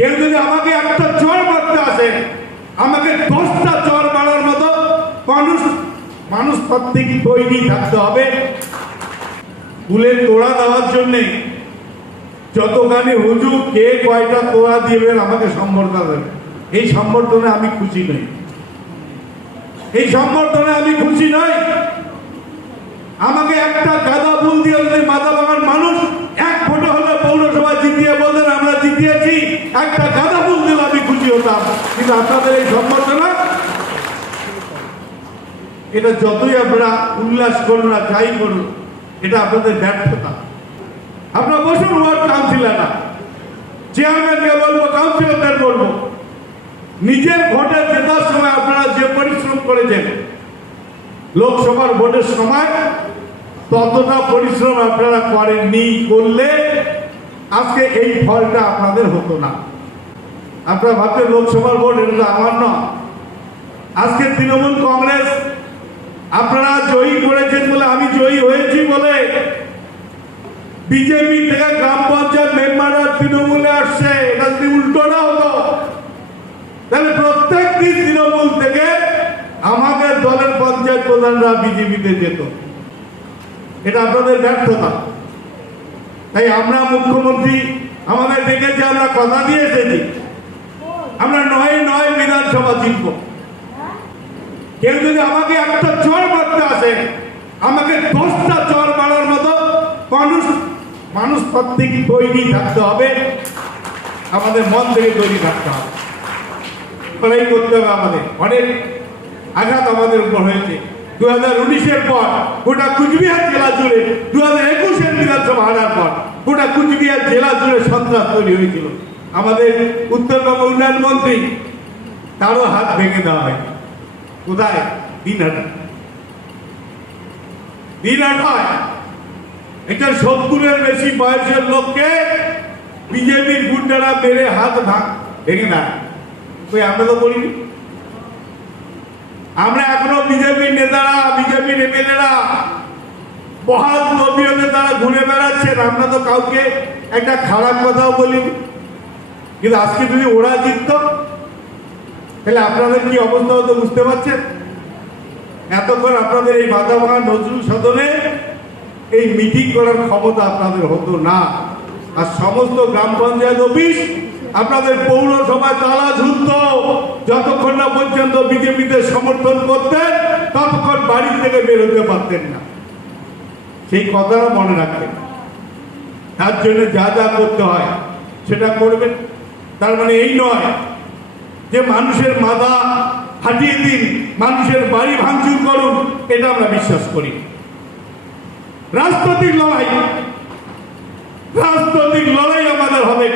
কেউ যদি আমাকে একটা চর মারতে আসে, আমাকে দশটা চর মারার মতো মানুষ মানুষ প্রত্যেক তৈরি থাকতে হবে। ফুলের তোড়া দেওয়ার জন্যে যতখানি হুজু কে কয়টা তোড়া দিবেন আমাকে সম্বর্ধনা দেবে এই সম্বর্ধনে আমি খুশি নই। এই সম্বর্ধনে আমি খুশি নই। আমাকে একটা গাঁদা ফুল দিয়ে যদি মাথা ভাঙার মানুষ কিন্তু আপনাদের এই সম্বর্ধনা। এটা যতই আপনারা উল্লাস করুন আর যাই করুন, এটা আপনাদের ব্যর্থতা। আপনারা বসুন ওয়ার্ড কাউন্সিলাররা চেয়ারম্যানকে বলব কাউন্সিলরদের বলব, নিজের ভোটে জেতার সময় আপনারা যে পরিশ্রম করেছেন, লোকসভার ভোটের সময়, ততটা পরিশ্রম আপনারা করেননি, করলে আজকে এই ফলটা আপনাদের হতো না। আপনারা ভাবছেন লোকসভার ভোট, এটা তো আমার নয়। আজকে তৃণমূল কংগ্রেস, আপনারা জয়ী করেছেন বলে আমি জয়ী হয়েছি বলে বিজেপি থেকে গ্রাম পঞ্চায়েত মেম্বাররা তৃণমূলে আসছে, এটা যদি উল্টোটা হতো, তাহলে প্রত্যেক দিন তৃণমূল থেকে আমাদের দলের পঞ্চায়েত প্রধানরা বিজেপিতে যেত। এটা আপনাদের ব্যর্থতা। তাই আমরা মুখ্যমন্ত্রী, আমাদের ডেকেছে, আমরা কথা দিয়ে এসেছি। আমরা নয় নয় বিধানসভা জিতব। কেউ যদি আমাকে একটা চর মারতে আসে, আমাকে দশটা চর মারার মতো মানুষ মানুষ প্রত্যেক তৈরি থাকতে হবে। আমাদের মন থেকে তৈরি থাকতে হবে। লড়াই করতে হবে আমাদের। অনেক আঘাত আমাদের উপর হয়েছে। দু হাজার উনিশের পর গোটা কুচবিহার জেলা জুড়ে দু হাজার একুশের বিধানসভা হারার পর গোটা কুচবিহার জেলা জুড়ে সন্ত্রাস তৈরি হয়েছিল। আমাদের উত্তরবঙ্গ উন্নয়ন মন্ত্রী, তারও হাত ভেঙে দেওয়া হয়। কোথায়? দিনহাটা দিনহাটায় এটা সত্তরের বেশি বয়সের লোককে বিজেপির গুন্ডারা মেরে হাত ভাঙ ভেঙে দেয়। ওই আমরা তো বলিনি আমরা এখনও বিজেপির নেতারা, বিজেপির এমএলএরা বহাল তবিয়তে তারা ঘুরে বেড়াচ্ছেন, আমরা তো কাউকে একটা খারাপ কথাও বলিনি। কিন্তু আজকে যদি ওরা জিতত, তাহলে আপনাদের কি অবস্থা হতো বুঝতে পারছেন? এতক্ষণ আপনাদের এই মাথা ভাঙা নজরুল সদনে এই মিটিং করার ক্ষমতা আপনাদের হতো না। আর সমস্ত গ্রাম পঞ্চায়েত অফিস আপনাদের পৌরসভায় তালা ঝুলত। যতক্ষণ না পর্যন্ত বিজেপিতে সমর্থন করতেন, ততক্ষণ বাড়ি থেকে বেরোতে পারতেন না। সেই কথাটা মনে রাখবেন তার জন্য যা যা করতে হয়, সেটা করবেন। তার মানে এই নয় যে মানুষের মাথা ফাটিয়ে দিন, মানুষের বাড়ি ভাঙচুর করুন, এটা আমরা বিশ্বাস করি রাজনৈতিক লড়াই রাজনৈতিক লড়াই আমাদের হবে।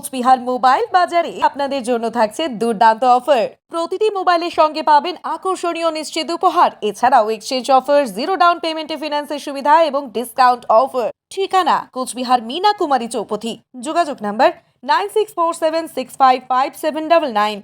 কোচবিহার মোবাইল বাজারে আপনাদের জন্য থাকছে দুর্দান্ত অফার। প্রতিটি মোবাইলের সঙ্গে পাবেন আকর্ষণীয় নিশ্চিত উপহার। এছাড়াও এক্সচেঞ্জ অফার জিরো ডাউন পেমেন্টে ফিনান্সের সুবিধা এবং ডিসকাউন্ট অফার ঠিকানা কোচবিহার মিনা কুমারী চৌপথি। যোগাযোগ number nine six four seven six five five seven double nine